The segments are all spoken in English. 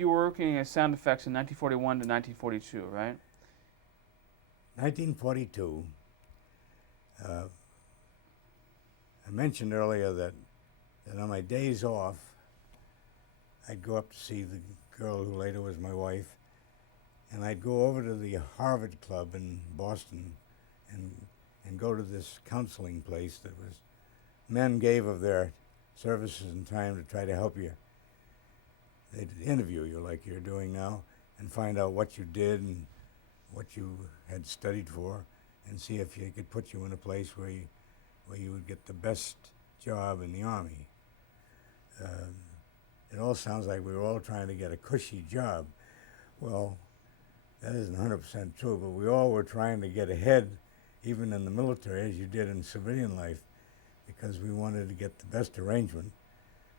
you were working as sound effects in 1941 to 1942, right? 1942, I mentioned earlier that on my days off, I'd go up to see the girl who later was my wife, and I'd go over to the Harvard Club in Boston and go to this counseling place that was, men gave of their services and time to try to help you. They'd interview you like you're doing now and find out what you did and what you had studied for and see if you could put you in a place where you would get the best job in the Army. It all sounds like we were all trying to get a cushy job. Well, that isn't 100% true, but we all were trying to get ahead, even in the military, as you did in civilian life, because we wanted to get the best arrangement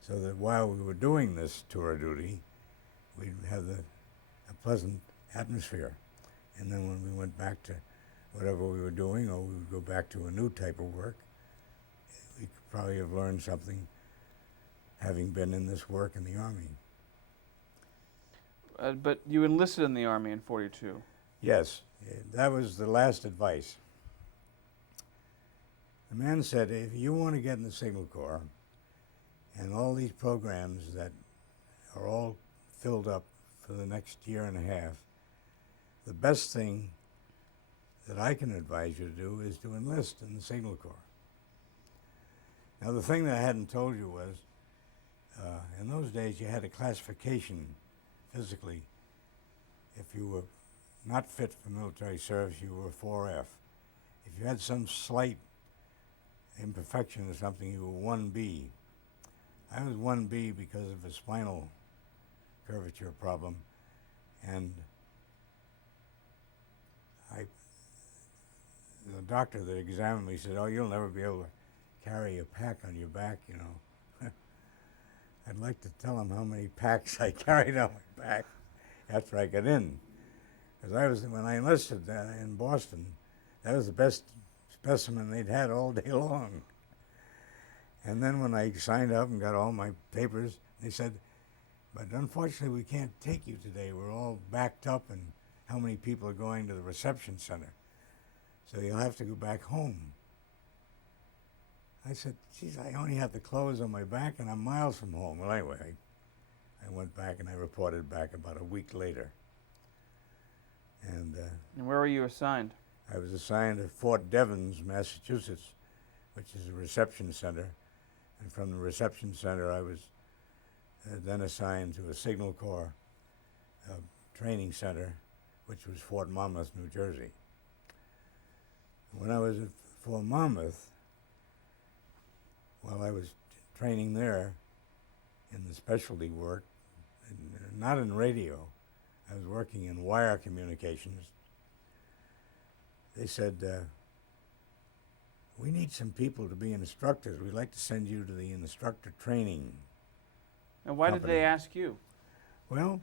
so that while we were doing this tour of duty, we'd have a pleasant atmosphere. And then when we went back to whatever we were doing, or we would go back to a new type of work, we could probably have learned something having been in this work in the Army. But you enlisted in the Army in 42. Yes, that was the last advice. The man said, if you want to get in the Signal Corps, and all these programs that are all filled up for the next year and a half, the best thing that I can advise you to do is to enlist in the Signal Corps. Now, the thing that I hadn't told you was, in those days you had a classification physically. If you were not fit for military service, you were 4F. If you had some slight imperfection or something, you were 1B. I was 1B because of a spinal curvature problem, and the doctor that examined me said, "Oh, you'll never be able to carry a pack on your back, you know." I'd like to tell him how many packs I carried on my back after I got in, because when I enlisted in Boston, that was the best specimen they'd had all day long. And then when I signed up and got all my papers, they said, "But unfortunately, we can't take you today. We're all backed up, and how many people are going to the reception center? So you'll have to go back home." I said, "Geez, I only have the clothes on my back, and I'm miles from home." Well, anyway, I went back, and I reported back about a week later. And where were you assigned? I was assigned to Fort Devens, Massachusetts, which is a reception center. And from the reception center, I was then assigned to a Signal Corps training center, which was Fort Monmouth, New Jersey. When I was at Fort Monmouth, while I was training there in the specialty work, not in radio, I was working in wire communications. They said, "We need some people to be instructors. We'd like to send you to the instructor training." And why company. did they ask you? Well,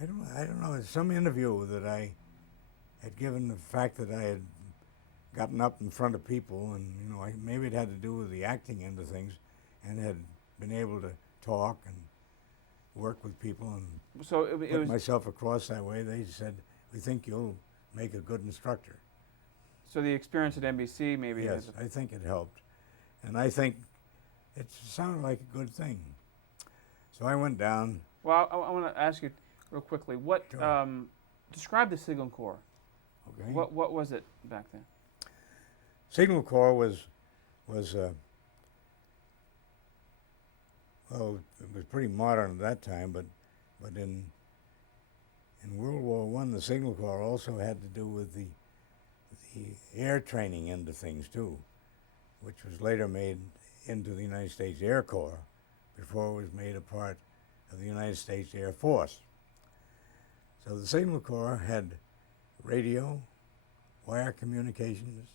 I don't know. It's some interview that I had given, the fact that I had gotten up in front of people, and maybe it had to do with the acting end of things, and had been able to talk and work with people and So it put was. myself across that way. They said, "We think you'll make a good instructor." So the experience at NBC maybe. Yes, I think it helped, and I think it sounded like a good thing. So I went down. Well, I want to ask you real quickly. What Sure. describe the Signal Corps? Okay. What was it back then? Signal Corps was well, it was pretty modern at that time, but in World War I, the Signal Corps also had to do with the air training end of things too, which was later made into the United States Air Corps before it was made a part of the United States Air Force. So the Signal Corps had radio, wire communications,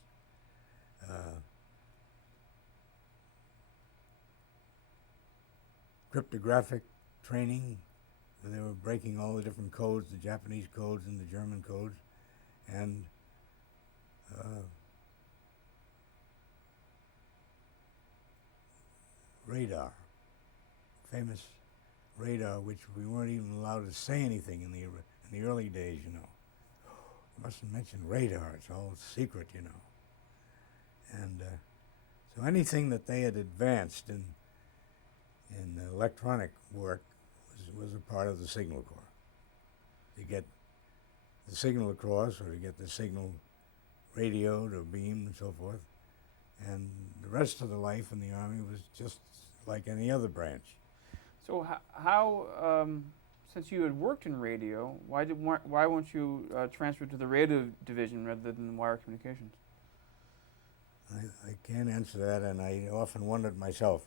cryptographic training, where they were breaking all the different codes, the Japanese codes and the German codes, and radar, famous radar, which we weren't even allowed to say anything in the early days, you know. You mustn't mention radar; it's all secret, you know. And so anything that they had advanced in electronic work was a part of the Signal Corps. To get the signal across, or to get the signal radioed or beamed and so forth. And the rest of the life in the Army was just like any other branch. So how since you had worked in radio, why weren't you transferred to the radio division rather than wire communications? I can't answer that, and I often wondered myself.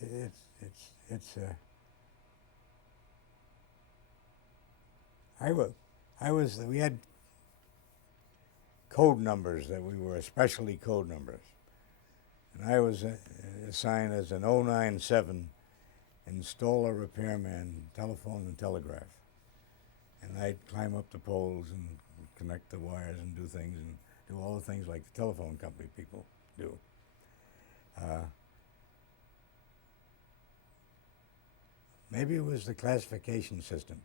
It's we had code numbers that we were specialty code numbers. And I was assigned as an 097 installer repairman, telephone and telegraph. And I'd climb up the poles and connect the wires and do things and do all the things like the telephone company people do. Maybe it was the classification system,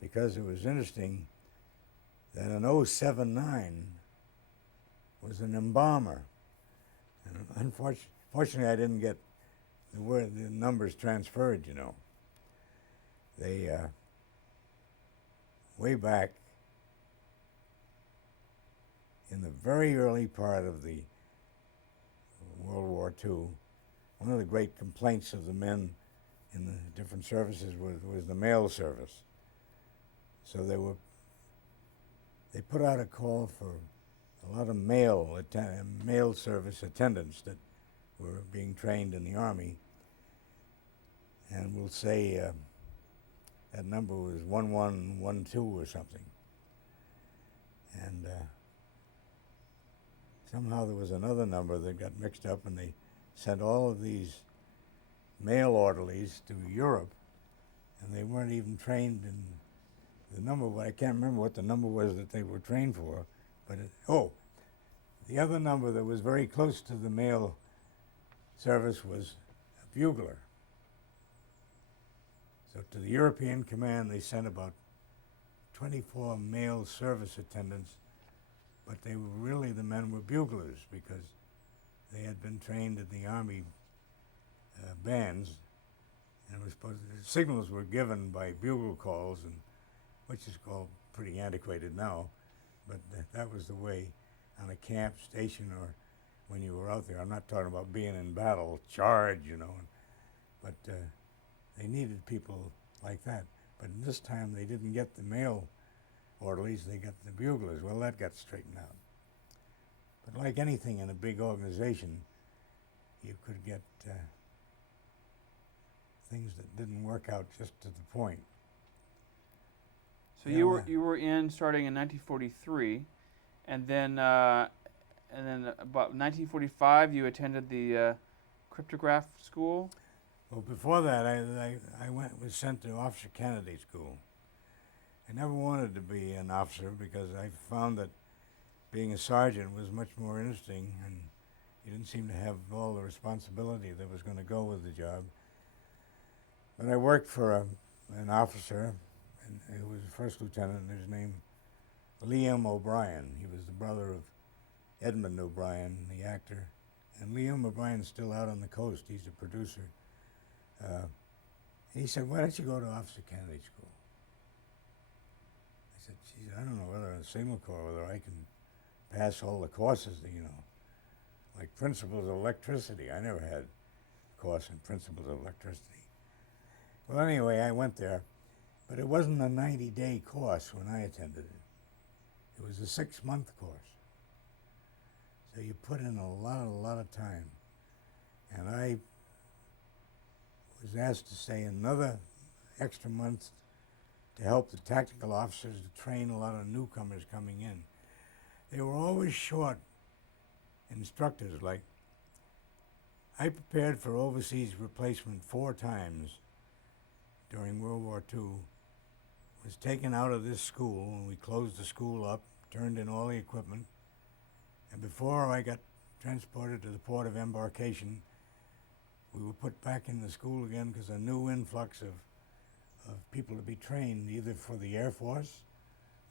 because it was interesting that an 079 was an embalmer. And unfortunately, I didn't get the numbers transferred, you know. They, way back in the very early part of the World War II, one of the great complaints of the men in the different services was the mail service. So they put out a call for a lot of mail service attendants that were being trained in the Army. And we'll say that number was 1112 or something. And somehow there was another number that got mixed up, and they sent all of these mail orderlies to Europe, and they weren't even trained in the number. I can't remember what the number was that they were trained for, but the other number that was very close to the mail service was a bugler. So to the European command, they sent about 24 mail service attendants, but they were really, the men were buglers, because they had been trained in the Army bands, and signals were given by bugle calls, and which is called pretty antiquated now, but that was the way on a camp station or when you were out there. I'm not talking about being in battle, charge, you know, but they needed people like that. But in this time, they didn't get the mail orderlies, they got the buglers. Well, that got straightened out. But like anything in a big organization, you could get things that didn't work out just to the point. So you were in starting in 1943, and then about 1945 you attended the cryptograph school. Well, before that, I was sent to Officer Candidate School. I never wanted to be an officer because I found that being a sergeant was much more interesting, and you didn't seem to have all the responsibility that was going to go with the job. But I worked for an officer, and it was a first lieutenant, and his name Liam O'Brien. He was the brother of Edmund O'Brien, the actor. And Liam O'Brien's still out on the coast. He's a producer. He said, "Why don't you go to Officer Candidate School?" I said, "Geez, I don't know whether in the Signal Corps, whether I can pass all the courses, you know, like Principles of Electricity. I never had a course in Principles of Electricity." Well, anyway, I went there, but it wasn't a 90-day course when I attended it. It was a 6-month course. So you put in a lot of time. And I was asked to stay another extra month to help the tactical officers to train a lot of newcomers coming in. They were always short instructors. Like, I prepared for overseas replacement 4 times during World War II. Was taken out of this school, and we closed the school up, turned in all the equipment, and before I got transported to the port of embarkation, we were put back in the school again because a new influx of people to be trained either for the Air Force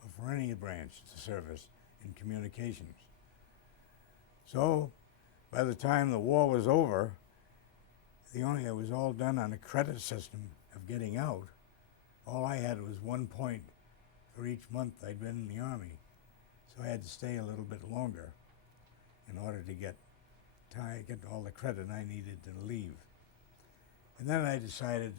or for any branch of the service in communications. So by the time the war was over, it was all done on a credit system of getting out. All I had was 1 point for each month I'd been in the Army. So I had to stay a little bit longer in order to get all the credit I needed to leave. And then I decided,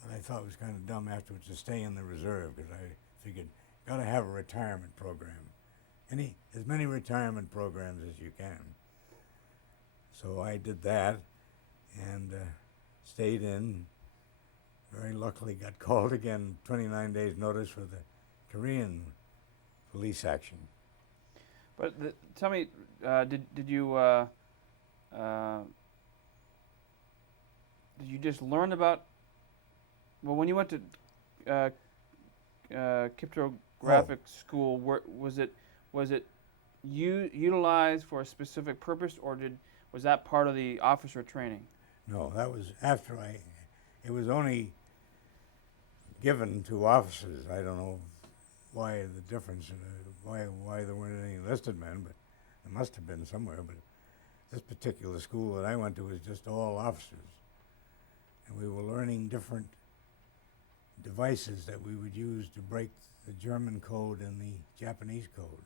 what I thought was kind of dumb afterwards, to stay in the reserve, because I figured, got to have a retirement program. As many retirement programs as you can. So I did that and stayed in. Very luckily got called again, 29 days notice for the Korean police action. But tell me, did you just learn about? Well, when you went to cryptographic school, was it utilized for a specific purpose, or was that part of the officer training? No, that was after it was only given to officers. I don't know why the difference, why there weren't any enlisted men, but there must have been somewhere. But this particular school that I went to was just all officers. And we were learning different devices that we would use to break the German code and the Japanese code.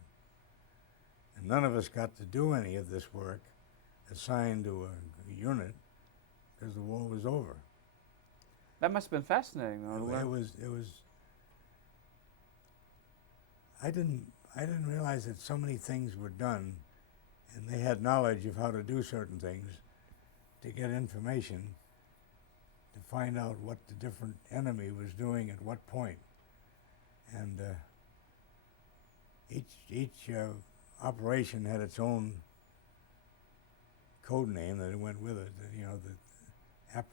And none of us got to do any of this work assigned to a unit because the war was over. That must have been fascinating, though. It was. I didn't realize that so many things were done, and they had knowledge of how to do certain things to get information, to find out what the different enemy was doing at what point. And each operation had its own code name that went with it.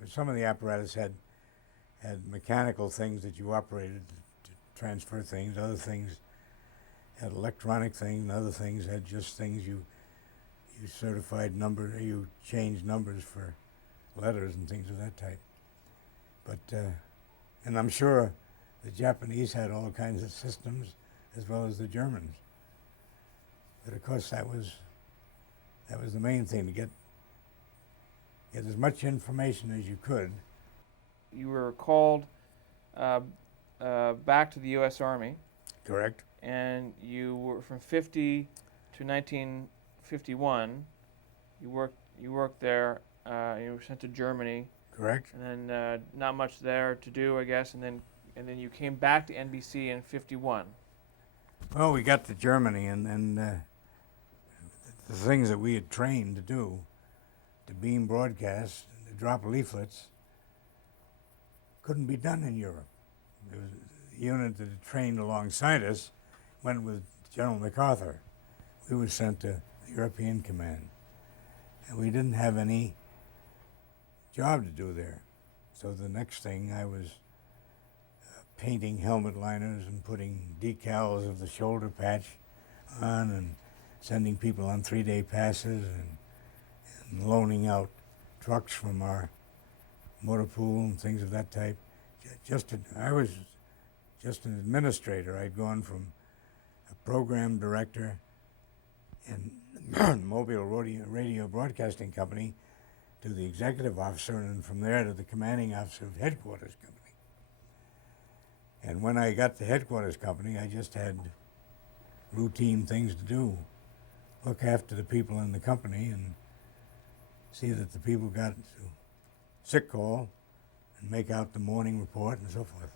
Some of the apparatus had mechanical things that you operated to transfer things. Other things had electronic things, and other things had just things you certified number, you changed numbers for letters and things of that type. But and I'm sure the Japanese had all kinds of systems as well as the Germans. But of course that was the main thing, to get as much information as you could. You were called back to the U.S. Army. Correct. And you were from 50 to 1951. You worked there. You were sent to Germany. Correct. And then not much there to do, I guess. And then you came back to NBC in 51. Well, we got to Germany, and the things that we had trained to do, to beam broadcasts, to drop leaflets, couldn't be done in Europe. There was a unit that had trained alongside us, went with General MacArthur. We were sent to the European Command, and we didn't have any job to do there. So the next thing, I was painting helmet liners and putting decals of the shoulder patch on, and sending people on 3-day passes, and loaning out trucks from our motor pool and things of that type. I was just an administrator. I'd gone from a program director in mobile radio broadcasting company to the executive officer, and from there to the commanding officer of headquarters company. And when I got to headquarters company, I just had routine things to do. Look after the people in the company and see that the people got sick call and make out the morning report and so forth.